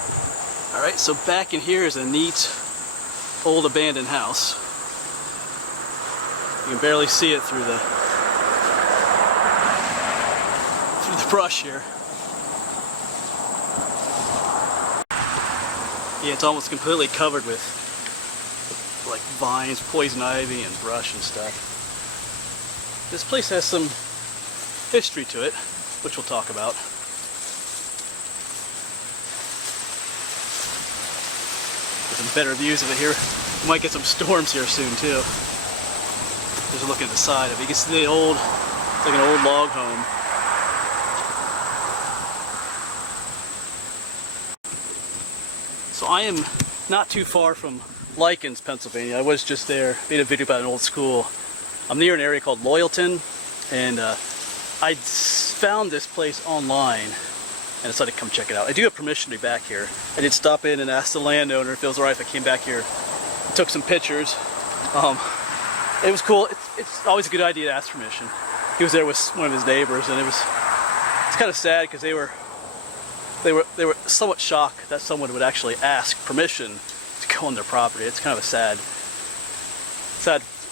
Alright, so back in here is a neat old abandoned house. You can barely see it through the brush here. Yeah, it's almost completely covered with like vines, poison ivy, and brush and stuff. This place has some history to it, which we'll talk about. Get some better views of it here. We might get some storms here soon too. Just a look at the side of it. You can see the old, it's like an old log home. So I am not too far from Lycans, Pennsylvania. I was just there, made a video about an old school. I'm near an area called Loyalton, and I found this place online and decided to come check it out. I do have permission to be back here. I did stop in and ask the landowner if it was alright if I came back here. Took some pictures. It was cool. It's always a good idea to ask permission. He was there with one of his neighbors, and it's kind of sad because they were somewhat shocked that someone would actually ask permission to go on their property. It's kind of a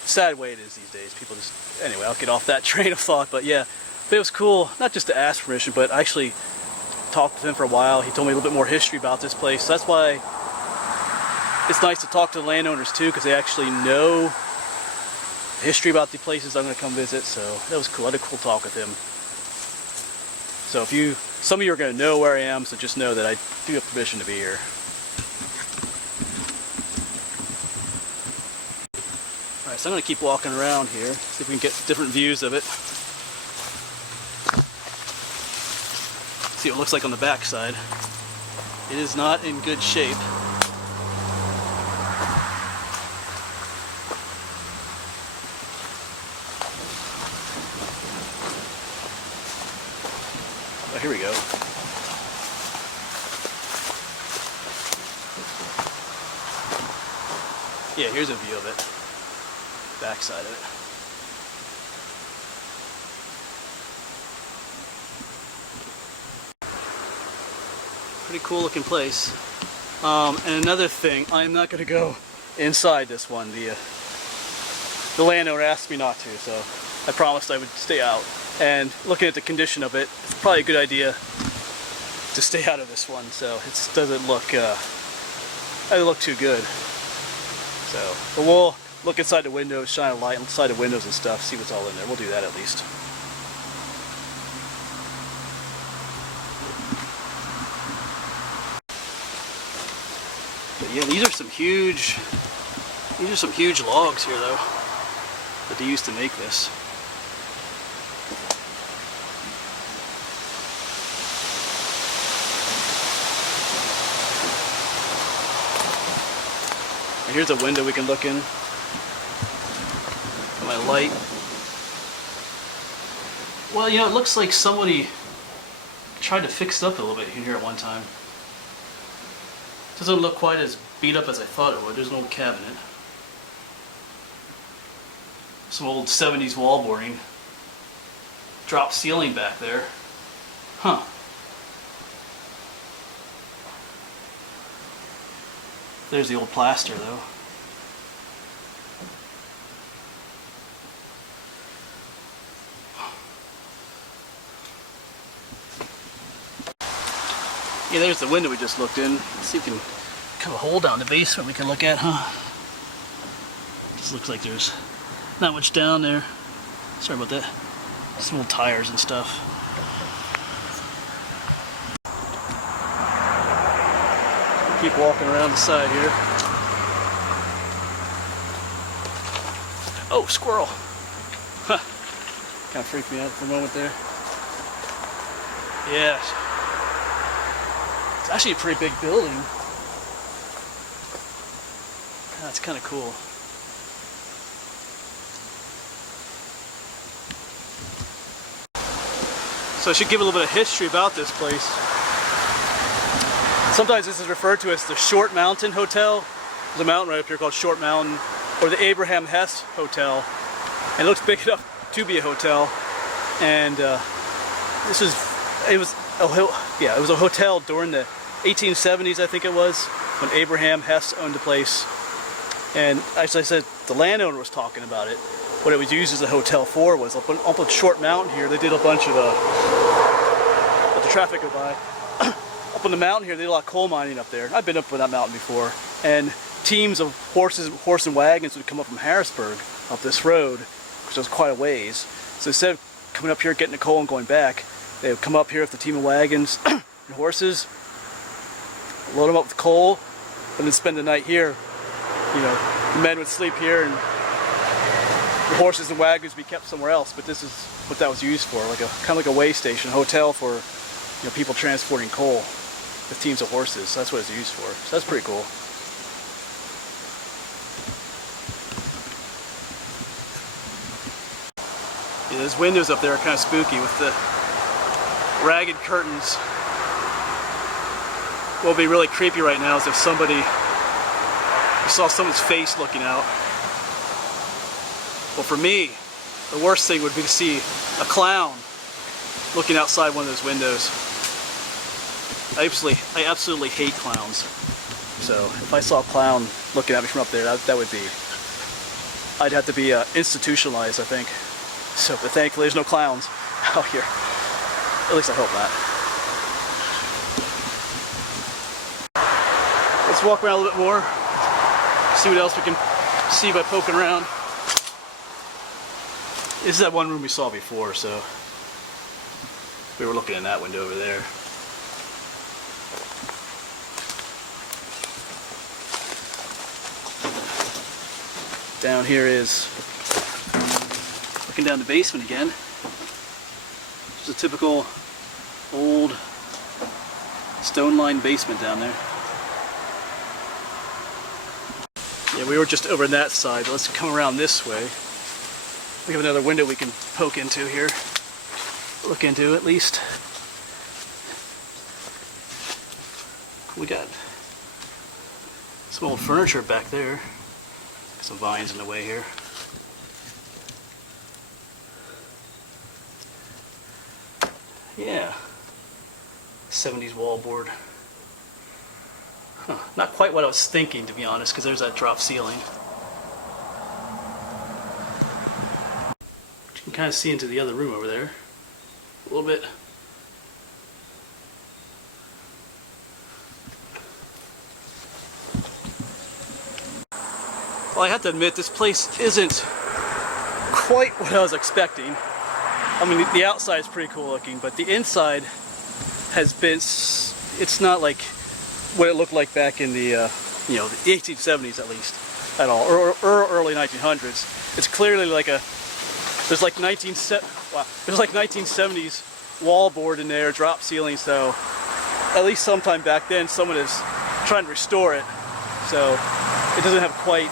sad way it is these days. People just, anyway, I'll get off that train of thought, but yeah. But it was cool, not just to ask permission, but I actually talked with him for a while. He told me a little bit more history about this place. So that's why it's nice to talk to the landowners too, because they actually know the history about the places I'm going to come visit. So that was cool. I had a cool talk with him. So some of you are going to know where I am, so just know that I do have permission to be here. Alright, so I'm going to keep walking around here, see if we can get different views of it. See what it looks like on the back side. It is not in good shape. Oh, here we go. Yeah, here's a view of it. Back side of it. Pretty cool looking place. And another thing, I'm not going to go inside this one. The landowner asked me not to, so I promised I would stay out. And looking at the condition of it, it's probably a good idea to stay out of this one. So it doesn't look too good. So, but we'll look inside the windows, shine a light inside the windows and stuff, see what's all in there. We'll do that at least. But yeah, these are some huge logs here though, that they used to make this. And here's a window we can look in. Got my light. Well, you know, it looks like somebody tried to fix it up a little bit here at one time. Doesn't look quite as beat up as I thought it would. There's an old cabinet. Some old 70s wall boarding. Drop ceiling back there. Huh. There's the old plaster though. Yeah, there's the window we just looked in. Let's see if we can cut a hole down the basement we can look at, huh? Just looks like there's not much down there. Sorry about that. Some old tires and stuff. Keep walking around the side here. Oh, squirrel! Huh. Kind of freaked me out for a moment there. Yeah. It's actually a pretty big building. That's kind of cool. So I should give a little bit of history about this place. Sometimes this is referred to as the Short Mountain Hotel. There's a mountain right up here called Short Mountain, or the Abraham Hess Hotel. And it looks big enough to be a hotel. And it was a hotel during the 1870s, I think it was, when Abraham Hess owned the place. And actually, I said the landowner was talking about it. What it was used as a hotel for was up on Short Mountain here. They did a bunch of let the traffic go by. Up on the mountain here, they did a lot of coal mining up there. I've been up on that mountain before, and teams of horse and wagons would come up from Harrisburg up this road, which was quite a ways. So instead of coming up here, getting the coal and going back, they would come up here with the team of wagons and horses, load them up with coal, and then spend the night here. You know, the men would sleep here, and the horses and wagons would be kept somewhere else. But this is what that was used for, like kind of like a way station, a hotel for people transporting coal with teams of horses. So that's what it's used for. So that's pretty cool. Yeah, those windows up there are kind of spooky with the ragged curtains. What would be really creepy right now is if you saw someone's face looking out. Well, for me, the worst thing would be to see a clown looking outside one of those windows. I absolutely hate clowns. So if I saw a clown looking at me from up there, that would be, I'd have to be institutionalized, I think. So, but thankfully there's no clowns out here. At least I hope not. Let's walk around a little bit more, see what else we can see by poking around. This is that one room we saw before, so we were looking in that window over there. Down here is looking down the basement again. Just a typical old stone-lined basement down there. Yeah, we were just over on that side. Let's come around this way. We have another window we can poke into here. Look into at least. We got some old furniture back there. Some vines in the way here. Yeah. 70s wallboard. Huh. Not quite what I was thinking, to be honest, because there's that drop ceiling. You can kind of see into the other room over there. A little bit. Well, I have to admit, this place isn't quite what I was expecting. I mean, the outside is pretty cool looking, but the inside has been, it's not like what it looked like back in the, the 1870s at least, at all, or early 1900s. It's clearly like there's like 1970s wallboard in there, drop ceiling, so at least sometime back then someone is trying to restore it. So it doesn't have quite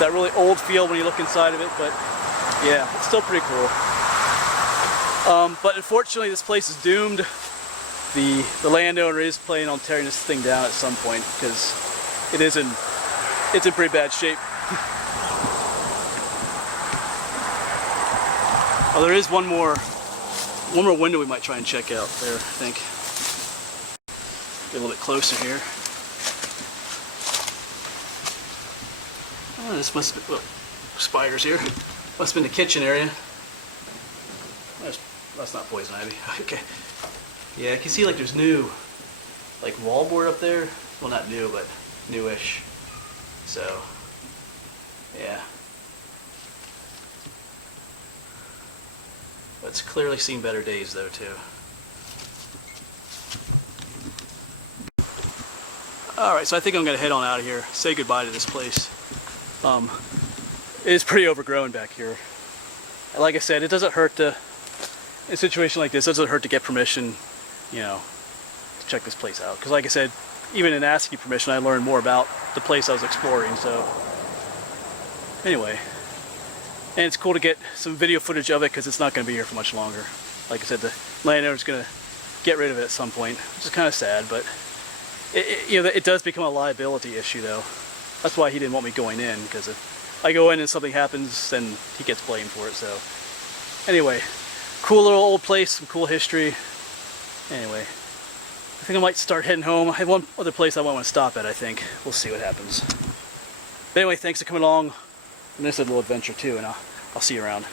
that really old feel when you look inside of it, but yeah, it's still pretty cool. But unfortunately, this place is doomed. The landowner is planning on tearing this thing down at some point because it's in pretty bad shape. Oh, there is one more window we might try and check out there, I think. Get a little bit closer here. Oh, this must have been, well, spiders here. Must have been the kitchen area. That's not poison ivy. Okay. Yeah, I can see like there's new, like wallboard up there. Well, not new, but newish. So, yeah. But it's clearly seen better days though too. Alright, so I think I'm going to head on out of here. Say goodbye to this place. It is pretty overgrown back here. And like I said, it doesn't hurt to, in a situation like this, it doesn't hurt to get permission, to check this place out. Because like I said, even in asking permission, I learned more about the place I was exploring, so anyway. And it's cool to get some video footage of it because it's not going to be here for much longer. Like I said, the landowner's going to get rid of it at some point, which is kind of sad, but it does become a liability issue though. That's why he didn't want me going in, because if I go in and something happens, then he gets blamed for it. So anyway, cool little old place, some cool history. Anyway, I think I might start heading home. I have one other place I want to stop at, I think. We'll see what happens. But anyway, thanks for coming along on this little adventure too, and I'll see you around.